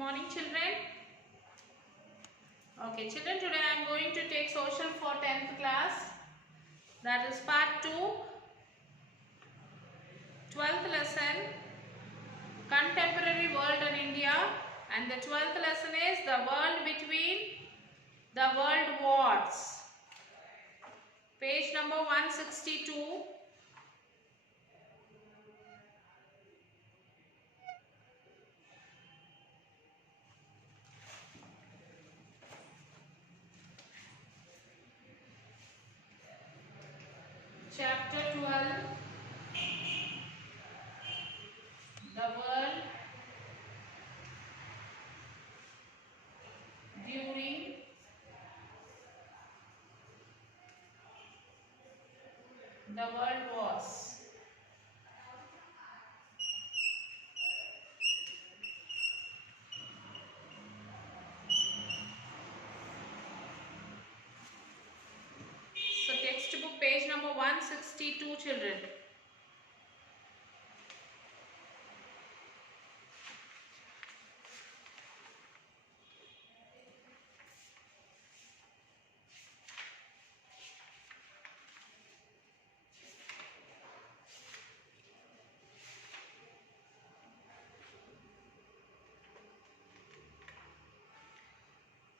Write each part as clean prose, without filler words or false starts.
morning, children. Okay, children, today I am going to take social for 10th class. That is part 2, 12th lesson, Contemporary World and India. And the 12th lesson is the world between the world wars. Page number 162. Chapter 12, the world during the world wars. So textbook page number 162, children.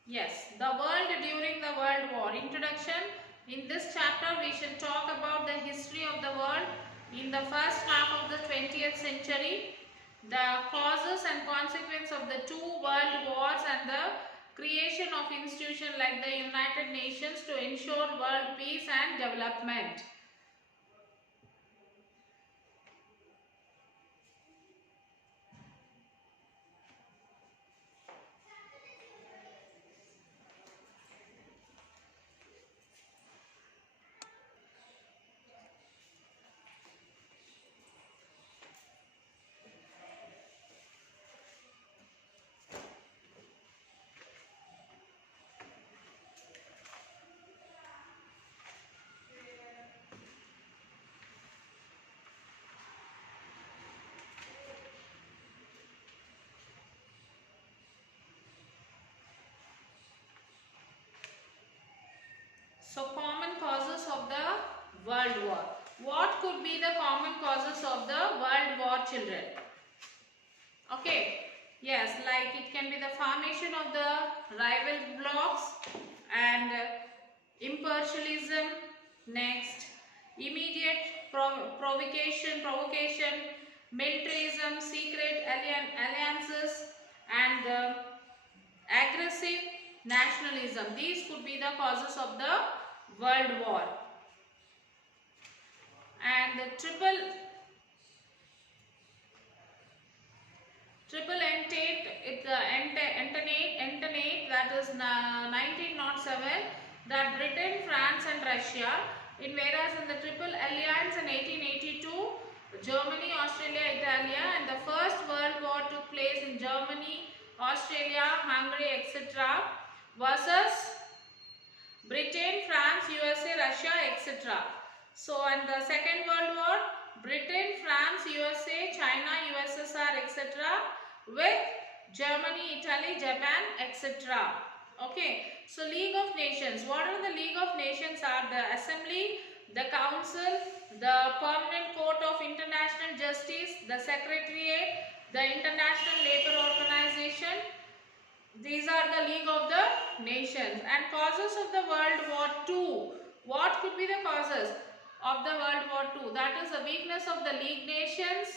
Yes, the world during the World War. Introduction. In this chapter, we shall talk about the history of the world in the first half of the 20th century, the causes and consequences of the two world wars, and the creation of institutions like the United Nations to ensure world peace and development. So, common causes of the World War. What could be the common causes of the World War, children? Okay, yes, like it can be the formation of the rival blocks and impartialism. Next, immediate provocation, militarism, secret alliances, and aggressive nationalism. These could be the causes of the World War. And the triple entente, that is 1907, that Britain, France and Russia, whereas in the Triple Alliance in 1882, Germany, Australia, Italy, and the First World War took place in Germany, Australia, Hungary, etc. versus Britain, France, USA, Russia, etc. So, in the Second World War, Britain, France, USA, China, USSR, etc. with Germany, Italy, Japan, etc. Okay. So, League of Nations. What are the League of Nations? Are the Assembly, the Council, the Permanent Court of International Justice, the Secretariat, the International Labour Organization. These are the League of the Nations. And causes of the World War II. What could be the causes of the World War II? That is the weakness of the League Nations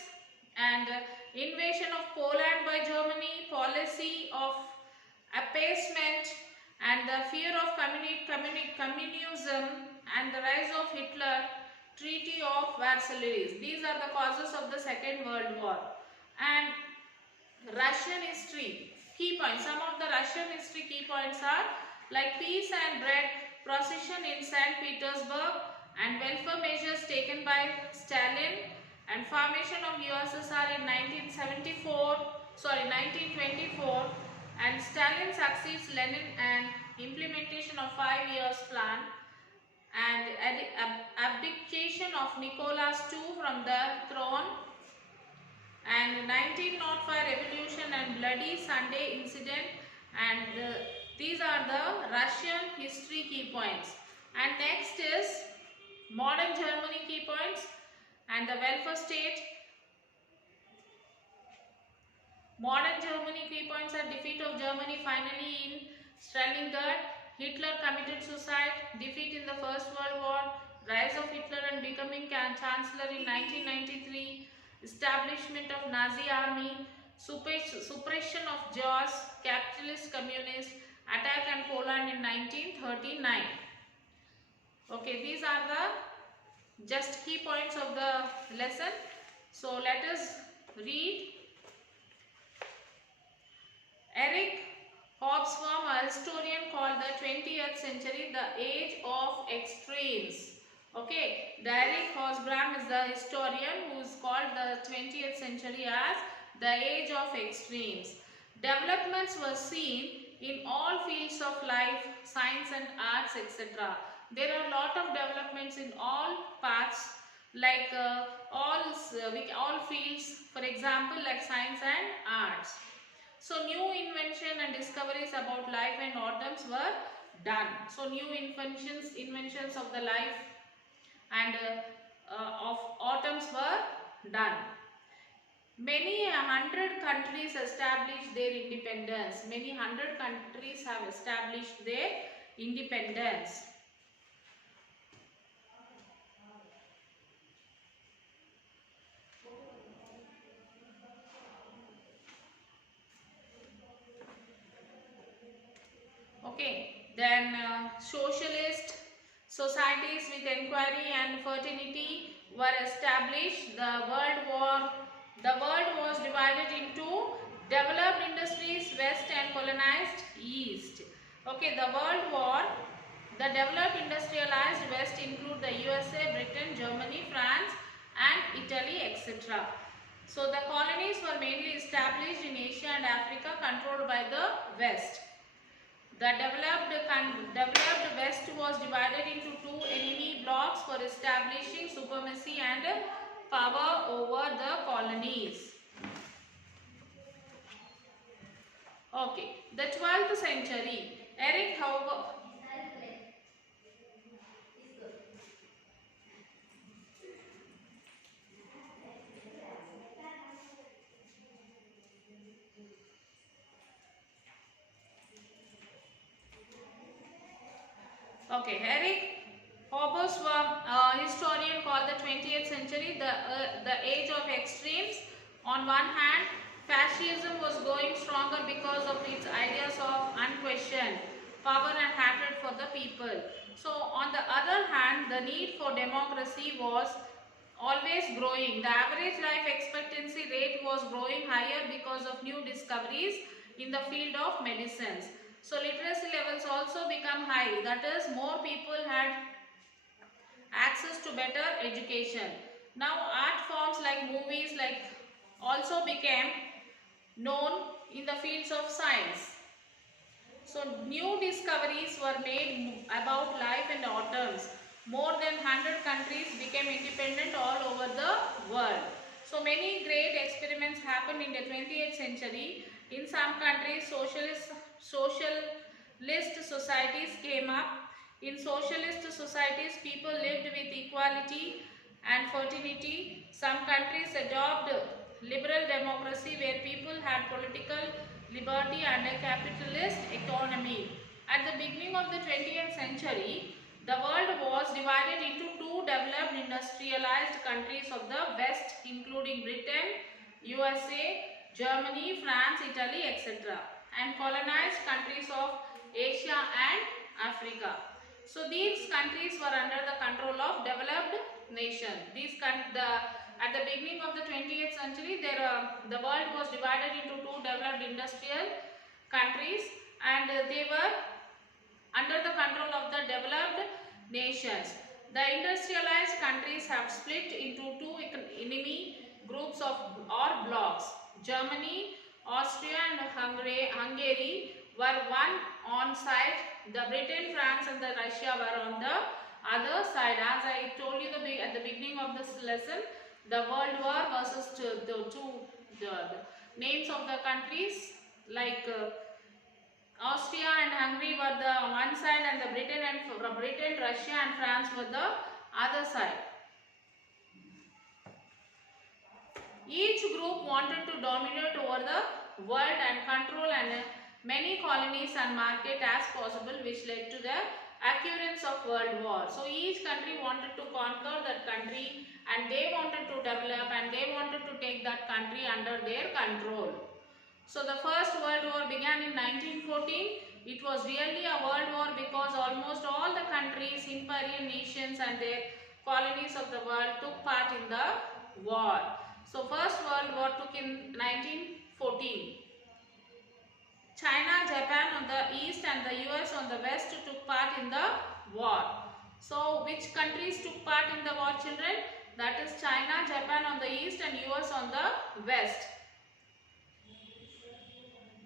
and invasion of Poland by Germany, policy of appeasement, and the fear of communism, and the rise of Hitler, Treaty of Versailles. These are the causes of the Second World War. And Russian history. Key points. Some of the Russian history key points are like peace and bread procession in St. Petersburg, and welfare measures taken by Stalin, and formation of USSR in 1924, and Stalin succeeds Lenin, and implementation of 5 years plan, and abdication of Nicholas II from the throne, and 1905 Revolution and Bloody Sunday incident, and these are the Russian history key points. And next is modern Germany key points and the welfare state. Modern Germany key points are defeat of Germany finally in Stalingrad, Hitler committed suicide, defeat in the First World War, rise of Hitler and becoming Chancellor in 1993, establishment of Nazi army, suppression of Jews, capitalist communist, attack on Poland in 1939. Okay, these are the just key points of the lesson. So let us read. Eric Hobsbawm, a historian, called the 20th century the age of extremes. Okay, the Eric Hobsbawm is the historian who is called the 20th century as the age of extremes. Developments were seen in all fields of life, science and arts, etc. There are a lot of developments in all paths, like all fields, for example, like science and arts. So new invention and discoveries about life and atoms were done. So new inventions of the life and of atoms were done. Many 100 countries established their independence. Many 100 countries have established their independence. Okay, then socialist societies with inquiry and fraternity were established. The world was divided into developed industries west and colonized east. Okay, the developed industrialized west include the USA, Britain, Germany, France and Italy, etc. So the colonies were mainly established in Asia and Africa, controlled by the west. The developed west was divided into two enemy blocks for establishing supremacy and power over the colonies. Okay, the 12th century. Eric Hobsbawm. Okay, Eric Hobsbawm, a historian, called the 20th century the age of extremes. On one hand, fascism was growing stronger because of its ideas of unquestioned power and hatred for the people. So, on the other hand, the need for democracy was always growing. The average life expectancy rate was growing higher because of new discoveries in the field of medicines. So literacy levels also become high. That is, more people had access to better education. Now art forms like movies also became known in the fields of science. So new discoveries were made about life and atoms. More than 100 countries became independent all over the world. So many great experiments happened in the 20th century. In some countries, socialist societies came up. In socialist societies, people lived with equality and fraternity. Some countries adopted liberal democracy where people had political liberty and a capitalist economy. At the beginning of the 20th century, the world was divided into two developed industrialized countries of the West, including Britain, USA, Germany, France, Italy, etc., and colonized countries of Asia and Africa. So these countries were under the control of developed nation. At the beginning of the 20th century, the world was divided into two developed industrial countries, and they were under the control of the developed nations. The industrialized countries have split into two enemy groups or blocks. Germany, Austria and Hungary were one on side. The Britain, France and the Russia were on the other side. As I told you at the beginning of this lesson, the World War versus the names of the countries like Austria and Hungary were the one side, and the Britain, Russia and France were the other side. Each group wanted to dominate over the world and control and many colonies and market as possible, which led to the occurrence of World War. So each country wanted to conquer that country, and they wanted to develop, and they wanted to take that country under their control. So the First World War began in 1914. It was really a world war because almost all the countries, imperial nations and their colonies of the world took part in the war. So First World War took in 1914. China, Japan on the east and the US on the west took part in the war. So which countries took part in the war, children? That is China, Japan on the east and US on the west.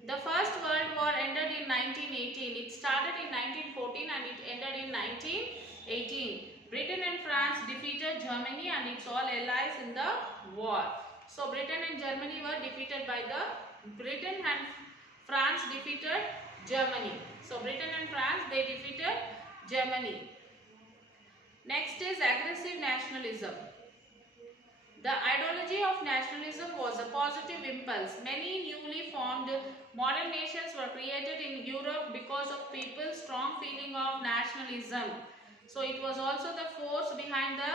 The First World War ended in 1918. It started in 1914 and it ended in 1918. Britain and France defeated Germany and its all allies in the war. So Britain and Germany were defeated by the Britain and France defeated Germany. So Britain and France, they defeated Germany. Next is aggressive nationalism. The ideology of nationalism was a positive impulse. Many newly formed modern nations were created in Europe because of people's strong feeling of nationalism. So it was also the force behind the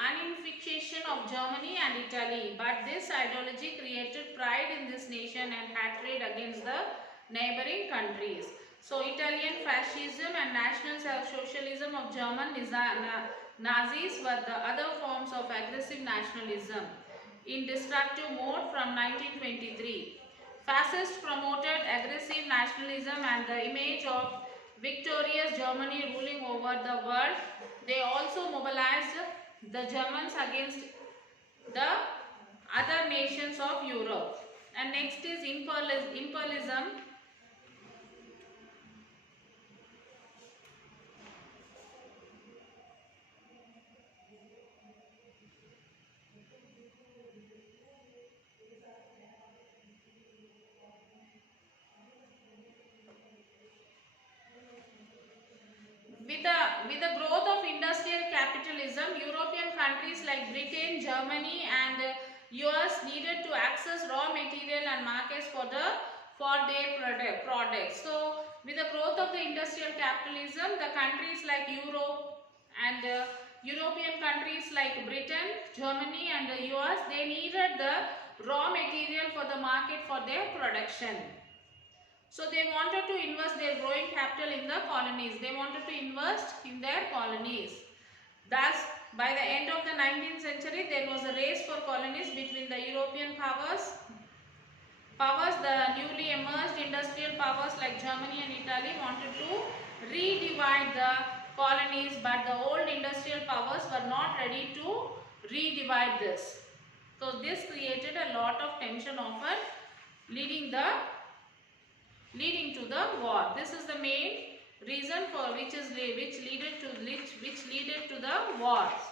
unification of Germany and Italy. But this ideology created pride in this nation and hatred against the neighboring countries. So Italian fascism and National Socialism of German Nazis were the other forms of aggressive nationalism in destructive mode from 1923. Fascists promoted aggressive nationalism and the image of victorious Germany ruling over the world. They also mobilized the Germans against the other nations of Europe. And next is imperialism. With the growth of industrial capitalism, European countries like Britain, Germany and US needed to access raw material and markets for their products. So with the growth of the industrial capitalism, the countries like Europe and European countries like Britain, Germany and the US, they needed the raw material for the market for their production. So they wanted to invest their growing capital in the colonies. They wanted to invest in their colonies. Thus, by the end of the 19th century, there was a race for colonies between the European powers, the newly emerged industrial powers like Germany and Italy wanted to redivide the colonies, but the old industrial powers were not ready to redivide this. So this created a lot of tension, often leading to the war. This is the main reason for which leaded to the wars.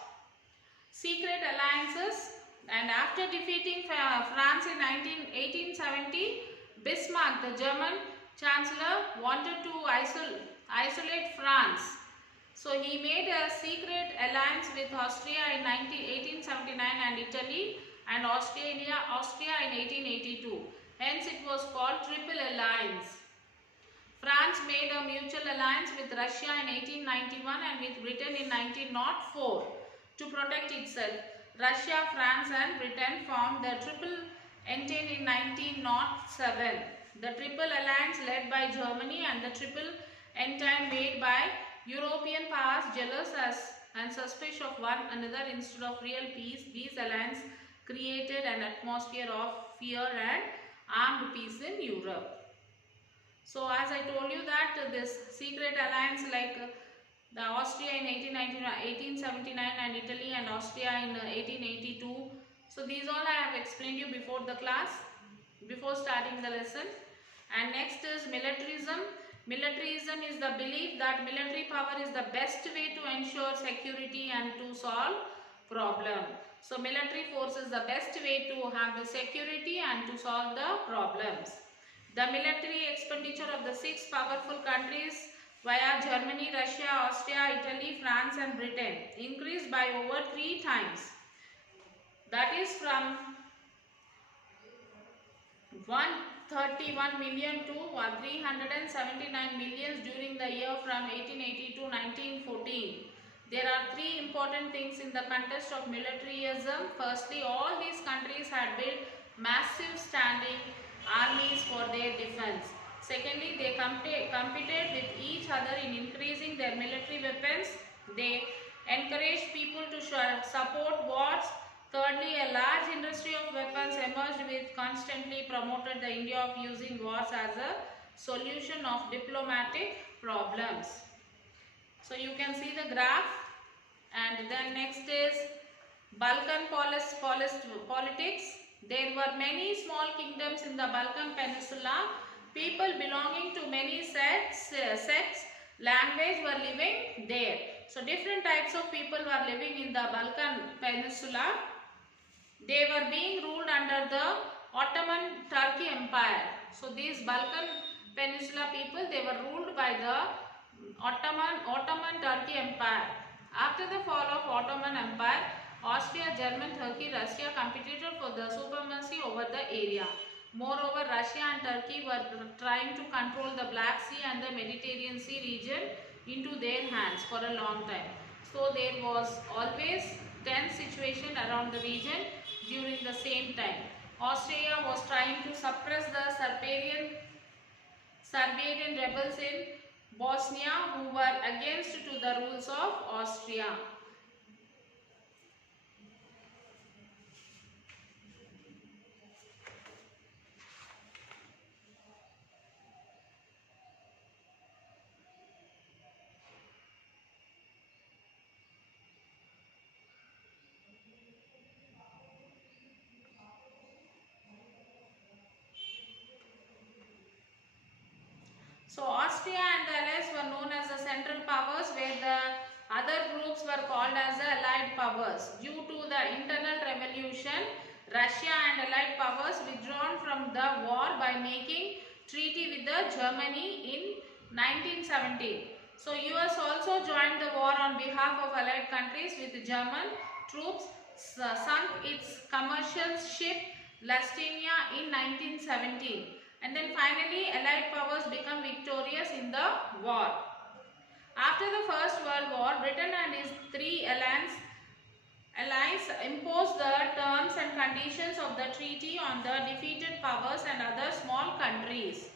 Secret alliances, and after defeating France in 1870, Bismarck, the German chancellor, wanted to isolate France. So he made a secret alliance with Austria in 1879 and Italy and Austria in 1882. Hence it was called Triple Alliance. France made a mutual alliance with Russia in 1891 and with Britain in 1904 to protect itself. Russia, France and Britain formed the Triple Entente in 1907. The Triple Alliance led by Germany and the Triple Entente made by European powers jealous and suspicious of one another instead of real peace. These alliances created an atmosphere of fear and armed peace in Europe. So as I told you that this secret alliance like the Austria in 1879 and Italy and Austria in 1882. So these all I have explained you before the class, before starting the lesson. And next is militarism. Militarism is the belief that military power is the best way to ensure security and to solve problem. So military force is the best way to have the security and to solve the problems. The military expenditure of the six powerful countries via Germany, Russia, Austria, Italy, France and Britain increased by over 3 times. That is from 131 million to 379 million during the year from 1880 to 1914. There are three important things in the context of militarism. Firstly, all these countries had built massive standing armies for their defense. Secondly, they competed with each other in increasing their military weapons. They encouraged people to support wars. Thirdly, a large industry of weapons emerged which constantly promoted the idea of using wars as a solution of diplomatic problems. So you can see the graph, and then next is Balkan politics. There were many small kingdoms in the Balkan Peninsula. People belonging to many sects, language were living there. So different types of people were living in the Balkan Peninsula. They were being ruled under the Ottoman Turkey Empire. So these Balkan Peninsula people, they were ruled by the Ottoman Turkey Empire. After the fall of Ottoman Empire, Austria, Germany, Turkey, Russia competed for the supremacy over the area. Moreover, Russia and Turkey were trying to control the Black Sea and the Mediterranean Sea region into their hands for a long time. So there was always tense situation around the region during the same time. Austria was trying to suppress the Serbian rebels in Bosnia who were against to the rules of Austria. So Austria and the Allies were known as the Central Powers, where the other groups were called as the Allied Powers. Due to the internal revolution, Russia and Allied Powers withdrawn from the war by making treaty with the Germany in 1917. So US also joined the war on behalf of Allied countries, with German troops sunk its commercial ship Lusitania in 1917. And then finally Allied powers become victorious in the war. After the First World War, Britain and its three allies imposed the terms and conditions of the treaty on the defeated powers and other small countries.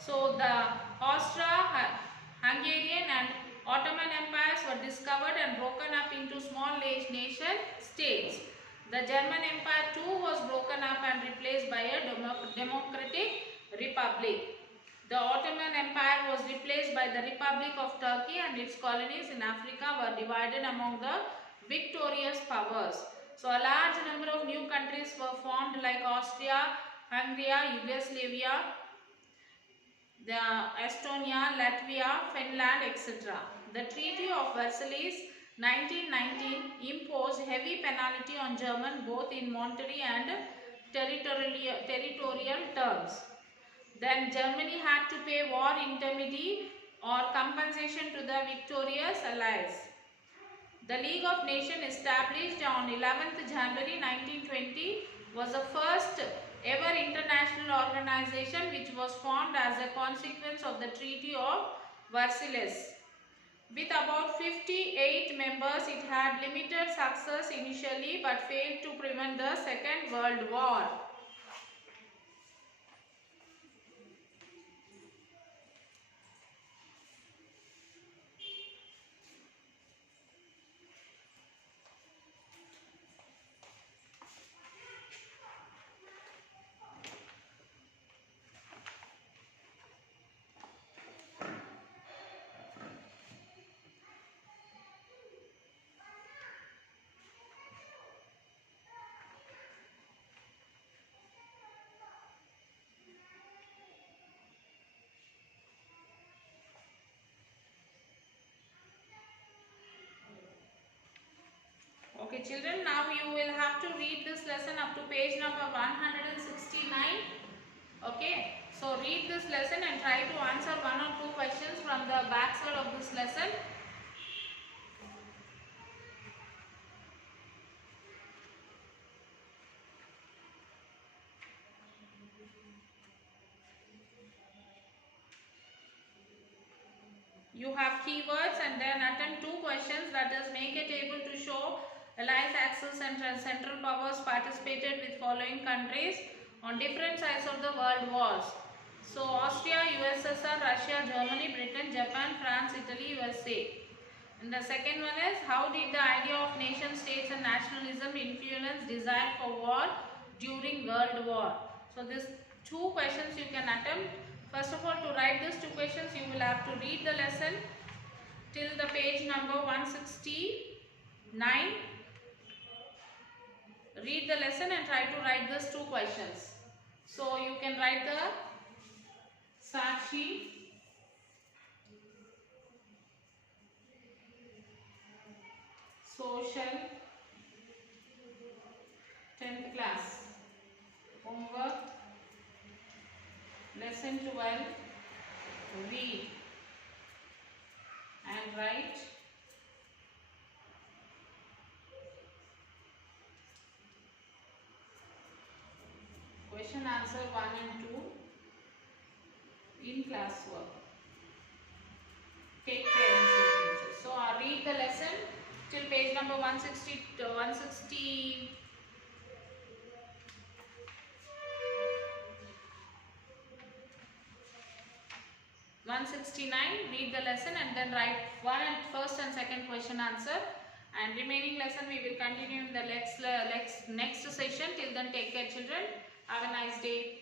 So the Austro-Hungarian and Ottoman empires were discovered and broken up into small nation states. The German Empire too was broken up and replaced by a democratic republic. The Ottoman Empire was replaced by the Republic of Turkey, and its colonies in Africa were divided among the victorious powers. So a large number of new countries were formed like Austria, Hungary, Yugoslavia, Estonia, Latvia, Finland, etc. The Treaty of Versailles 1919 imposed heavy penalty on Germany both in monetary and territorial terms. Then Germany had to pay war indemnity or compensation to the victorious allies. The League of Nations, established on 11th January 1920, was the first ever international organization which was formed as a consequence of the Treaty of Versailles. With about 58 members, it had limited success initially but failed to prevent the Second World War. Okay children, now you will have to read this lesson up to page number 169. Okay, so read this lesson and try to answer one or two questions from the back side of this lesson. You have keywords and then attempt two questions, that is make a table to show Allies, Axis and Central Powers participated with following countries on different sides of the world wars. So Austria, USSR, Russia, Germany, Britain, Japan, France, Italy, USA. And the second one is, how did the idea of nation states and nationalism influence desire for war during World War? So these two questions you can attempt. First of all, to write these two questions, you will have to read the lesson till the page number 169. Read the lesson and try to write these two questions. So you can write the fact sheet. Social 10th class homework lesson 12, read and write question answer 1 and 2 in classwork. Take care and signature. So read the lesson till page number 160 to 160. 169, read the lesson and then write first and second question answer, and remaining lesson we will continue in the next session. Till then, take care children. Have a nice day.